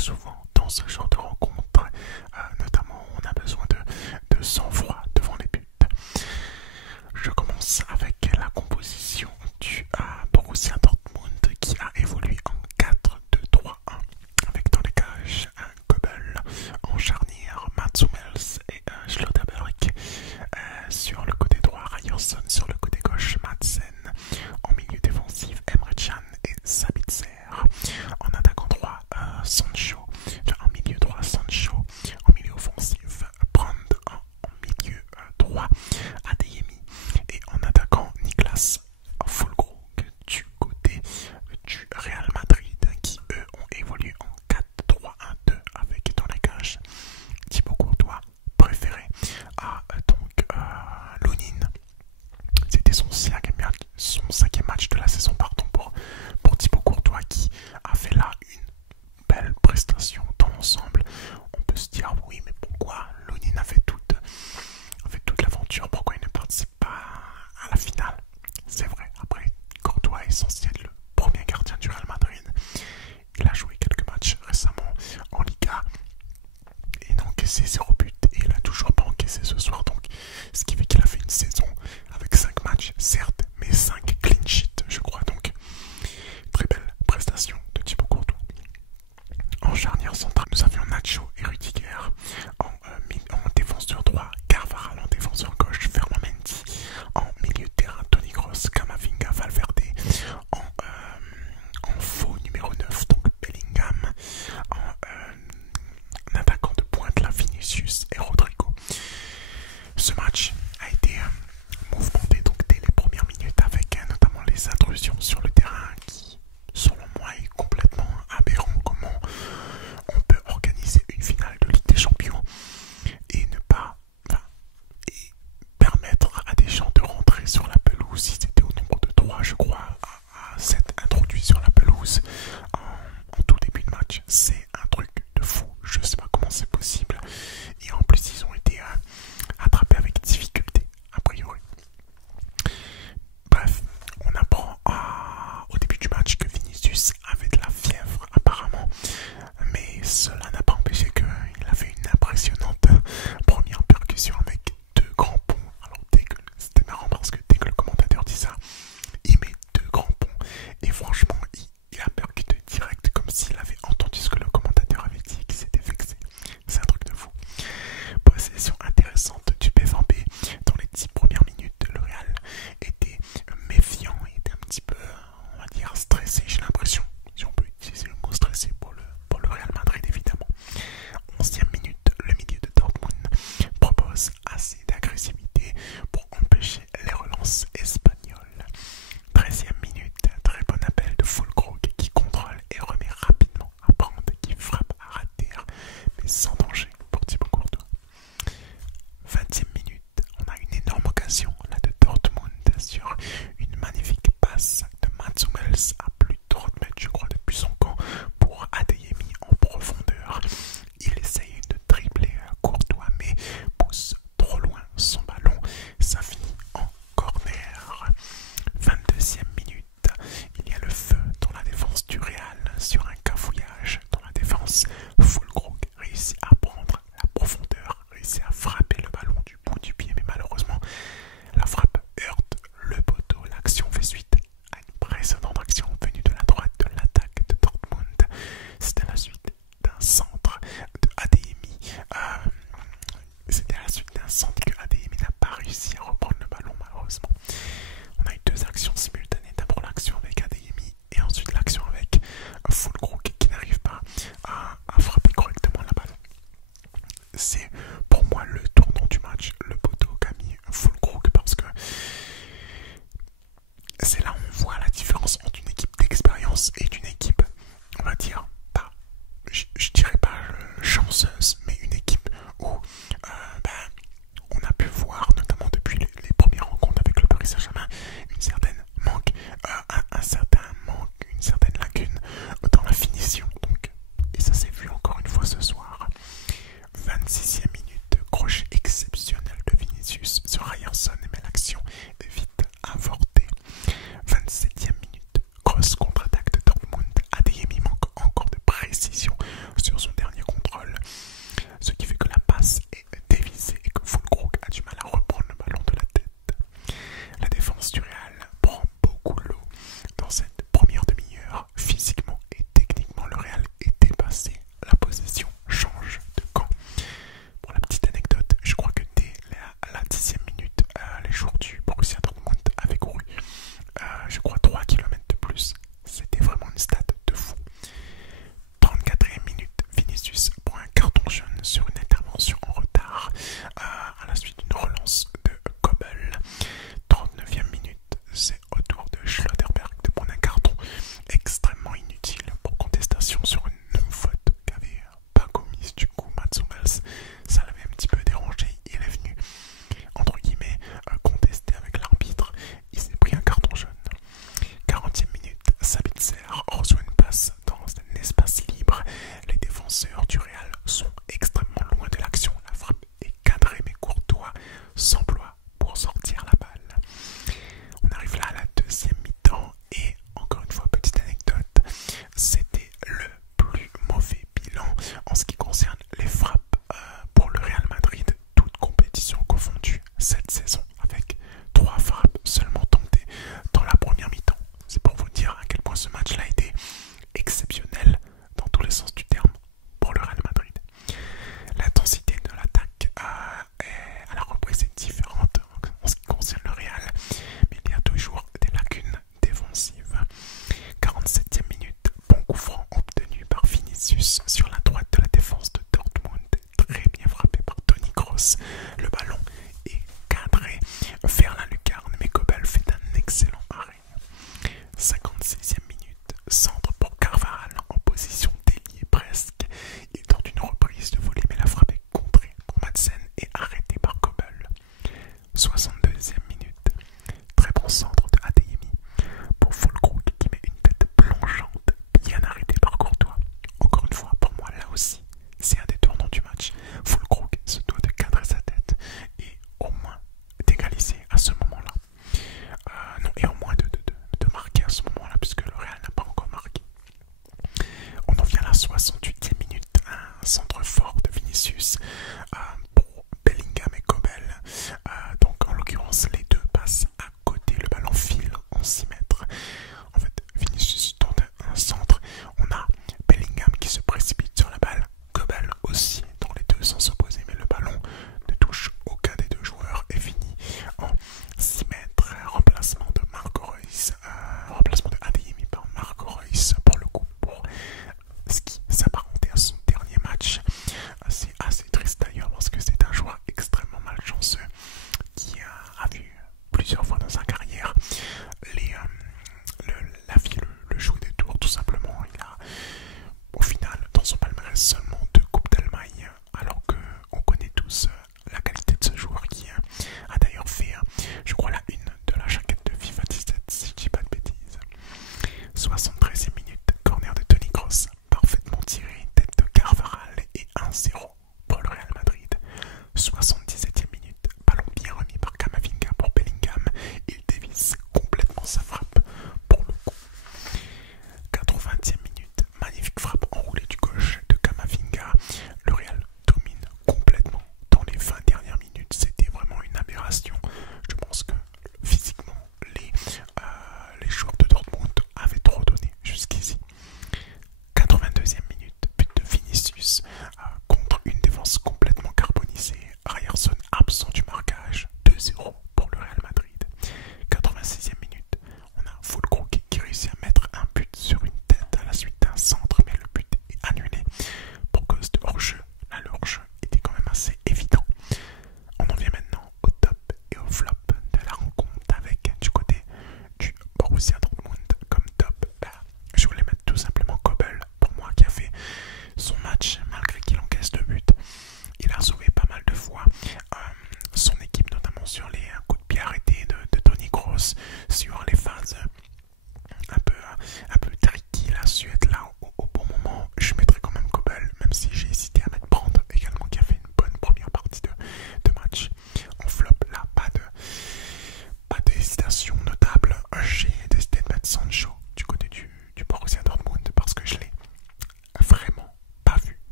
souvent dans ce genre de rencontres, notamment on a besoin de sang-froid devant les buts. Je commence avec la composition du Borussia Dortmund qui a évolué en 4-2-3-1 avec dans les cages un Kobel en charnière, Mats Hummels et Schlotterberg sur le côté droit, Ryerson sur le côté gauche, Madsen en milieu défensif, Emre Can et Sabitzer en attaquant droit, Sancho en milieu droit, Sancho en milieu offensif, Brand en milieu droit, Adeyemi et en attaquant Niklas Füllkrug du côté du Real Madrid qui eux ont évolué en 4-3-1-2 avec dans les cages Thibaut Courtois préféré à Lunin. C'était son cinquième match de la saison pour Thibaut Courtois qui a fait là une belle prestation dans l'ensemble. On peut se dire oui mais pourquoi Lunin a fait toute l'aventure, pourquoi il ne participe pas à la finale? C'est vrai, après Courtois est censé être le premier gardien du Real Madrid. Il a joué quelques matchs récemment en Liga et n'a encaissé 0 but et il a toujours pas encaissé ce soir, donc ce qui fait qu'il a fait une saison avec 5 matchs certes mais 5 clean sheets je crois, donc très belle prestation de Thibaut Courtois. En charnière centrale nous avions Nacho et Rudiger en défenseur droit, Carvajal en défenseur gauche, Ferland Mendy en milieu de terrain, Toni Kroos, Camavinga, Valverde en faux numéro 9, donc Bellingham en attaquant de pointe là, Vinicius et Rodrigo. Ce match a été mouvementé donc dès les premières minutes avec notamment les intrusions sur le terrain qui selon moi est complètement aberrant. Comment on peut organiser une finale de Ligue des Champions et ne pas et permettre à des gens de rentrer sur la pelouse, si c'était au nombre de 3 je crois à 7 introduits sur la pelouse en tout début de match. C'est un truc de fou, je sais pas comment c'est possible et en plus ils ont été attrapés avec difficulté a priori. Bref, on apprend au début du match que Vinicius avait de la fièvre apparemment, mais cela n'a pas empêché qu'il a fait une impressionnante première percussion avec 2 grands ponts. Alors c'était marrant parce que dès que le commentateur dit ça, il met 2 grands ponts et franchement il a percuté direct comme s'il avait entendu ce que le commentateur avait dit et qu'il s'était vexé. C'est un truc de fou. Possession intéressante du PVB. Dans les 10 premières minutes, le Real était méfiant, était un petit peu, on va dire, stressé, j'ai l'impression, si on peut utiliser le mot stressé pour le Real Madrid évidemment. 11e minute, le milieu de Dortmund propose assez d'agressivité pour empêcher les relances espagnoles. 13e minute, très bon appel de Füllkrug qui contrôle et remet rapidement à Brand qui frappe à ras de terre mais sans danger pour Thibaut Courtois. 20e minute, on a une énorme occasion là de Dortmund sur une magnifique passe de Mats Hummels à plus de 30 mètres je crois depuis son camp pour Adeyemi en profondeur. Il essaye de dribbler Courtois mais pousse trop loin son ballon, ça finit en corner. 22e minute, il y a le feu dans la défense du Real sur un cafouillage dans la défense. Füllkrug réussit à défenseurs du Real sont extrêmement loin de l'action. La frappe est cadrée mais Courtois s'emploie pour sortir la balle. On arrive là à la deuxième mi-temps et encore une fois, petite anecdote, c'était le plus mauvais bilan en ce qui concerne les frappes pour le Real Madrid, toute compétition confondue cette saison, avec 3 frappes seulement tentées dans la première mi-temps. C'est pour vous dire à quel point ce match-là a été exceptionnel dans tous les sens du terme pour le Real Madrid. L'intensité de l'attaque à la reprise est différente en ce qui concerne le Real, mais il y a toujours des lacunes défensives. 47e minute, bon coup franc obtenu par Vinicius sur